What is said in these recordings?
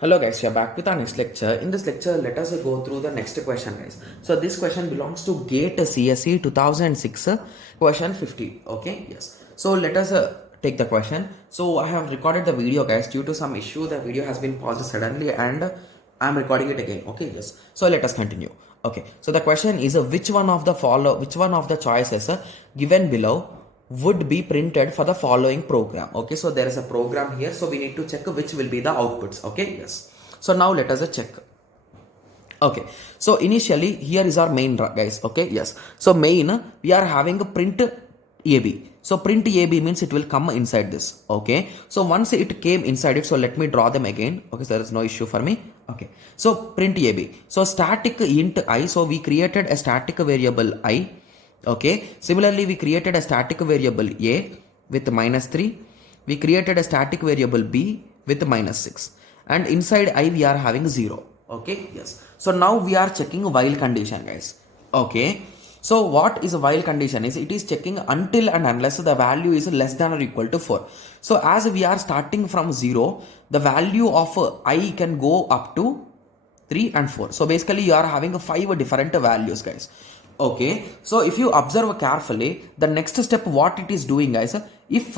Hello guys, we are back with our next lecture. In this lecture, let us go through the next question guys. So this question belongs to GATE CSE 2006 question 50. Okay, yes. So let us take the question. So I have recorded the video guys. Due to some issue, the video has been paused suddenly and I am recording it again. Okay, yes. So let us continue. Okay, so the question is which one of the choices given below would be printed for the following program. Okay, so there is a program here, so we need to check which will be the outputs. Okay, yes. So now let us check. Okay, so initially here is our main guys. Okay, yes. So main we are having a print AB. So print AB means it will come inside this. Okay, so once it came inside it, so let me draw them again. Okay, so there is no issue for me. Okay, so print AB. So static int I. So we created a static variable I. Okay, similarly we created a static variable a with -3. We created a static variable b with -6, and inside I we are having 0. Okay, yes. So now we are checking while condition guys. Okay, so what is a while condition is it is checking until and unless the value is less than or equal to 4. So as we are starting from 0, the value of I can go up to 3 and 4. So basically you are having 5 different values guys. Okay, so if you observe carefully, the next step what it is doing guys, if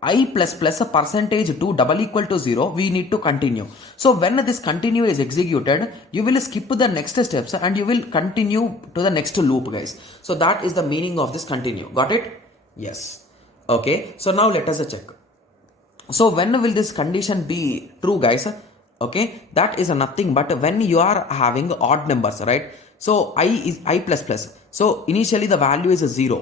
I plus plus a percentage to double equal to 0, we need to continue. So when this continue is executed, you will skip the next steps and you will continue to the next loop guys. So that is the meaning of this continue. Got it? Yes. Okay, so now let us check. So when will this condition be true guys? Okay, that is nothing but when you are having odd numbers, right? So I is I plus plus. So initially the value is a 0.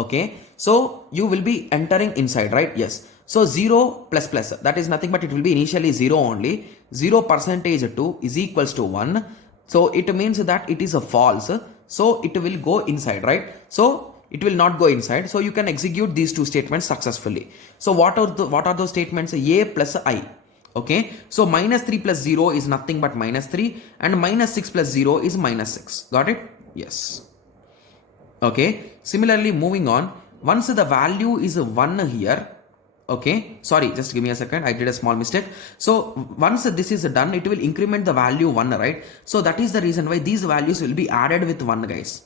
Okay, so you will be entering inside, right? Yes. So 0 plus plus, that is nothing but it will be initially 0 only. 0 percentage 2 is equals to 1. So it means that it is a false. So it will go inside, right? So it will not go inside. So you can execute these two statements successfully. So what are those statements? A plus I. Okay, so -3 plus 0 is nothing but -3, and -6 plus 0 is -6. Got it? Yes. Okay, similarly moving on, once the value is 1 here, okay, sorry, just give me a second, I did a small mistake. So once this is done, it will increment the value 1, right? So that is the reason why these values will be added with 1 guys.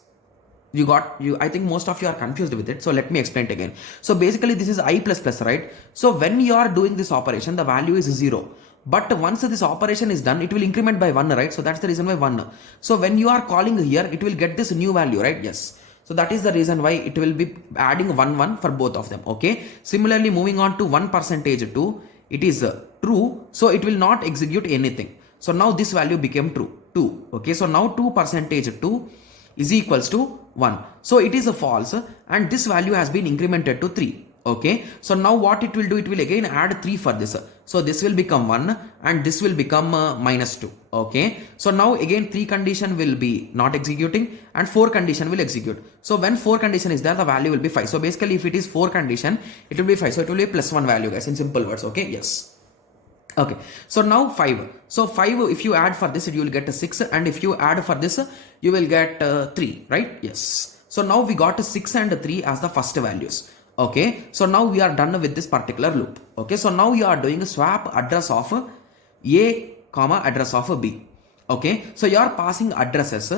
I think most of you are confused with it, so let me explain it again. So basically this is I plus plus, right? So when you are doing this operation, the value is 0, but once this operation is done, it will increment by 1, right? So that's the reason why 1. So when you are calling here, it will get this new value, right? Yes. So that is the reason why it will be adding 1 for both of them. Okay, similarly moving on to 1 percentage 2, it is true, so it will not execute anything. So now this value became true, 2. Okay, so now 2 percentage 2 is equals to 1. So it is a false and this value has been incremented to 3. Okay, so now what it will do, it will again add 3 for this. So this will become 1 and this will become -2. Okay, so now again 3 condition will be not executing and 4 condition will execute. So when 4 condition is there, the value will be 5. So basically if it is 4 condition, it will be 5. So it will be +1 value guys, in simple words. Okay, yes. Okay, so now 5. So 5, if you add for this, you will get a 6, and if you add for this, you will get 3, right? Yes. So now we got 6 and 3 as the first values. Okay, so now we are done with this particular loop. Okay, so now you are doing a swap address of A comma address of B. Okay, so you are passing addresses.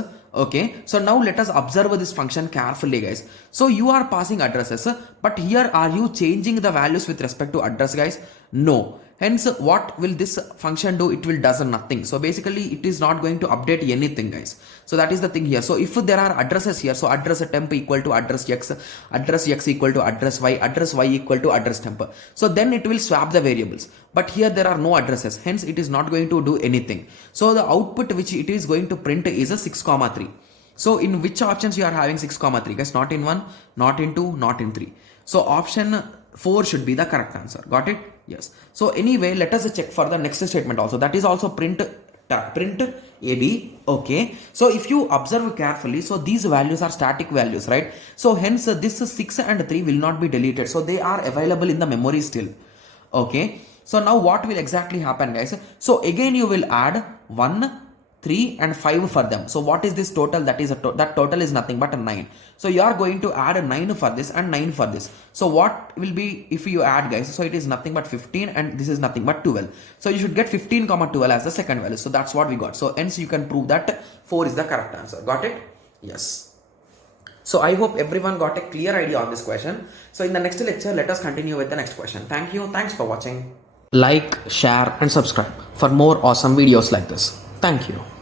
Okay, so now let us observe this function carefully guys. So you are passing addresses, but here are you changing the values with respect to address guys? No. Hence what will this function do? It will does nothing. So basically it is not going to update anything guys. So that is the thing here. So if there are addresses here, so address temp equal to address x equal to address y equal to address temp, so then it will swap the variables. But here there are no addresses, hence it is not going to do anything. So the output which it is going to print is a 6,3. So in which options you are having 6,3 guys? Not in 1, not in 2, not in 3. So option 4 should be the correct answer. Got it? Yes. So anyway, let us check for the next statement also. That is also print AB. Okay. So if you observe carefully, so these values are static values, right? So hence this 6 and 3 will not be deleted. So they are available in the memory still. Okay. So now what will exactly happen guys? So again you will add 1 3 and 5 for them. So what is this total? That is that total is nothing but a 9. So you are going to add a 9 for this and 9 for this. So what will be if you add, guys? So it is nothing but 15 and this is nothing but 12. So you should get 15 comma 12 as the second value. So that's what we got. So hence you can prove that 4 is the correct answer. Got it? Yes. So I hope everyone got a clear idea on this question. So in the next lecture, let us continue with the next question. Thank you. Thanks for watching. Like, share and subscribe for more awesome videos like this. Thank you.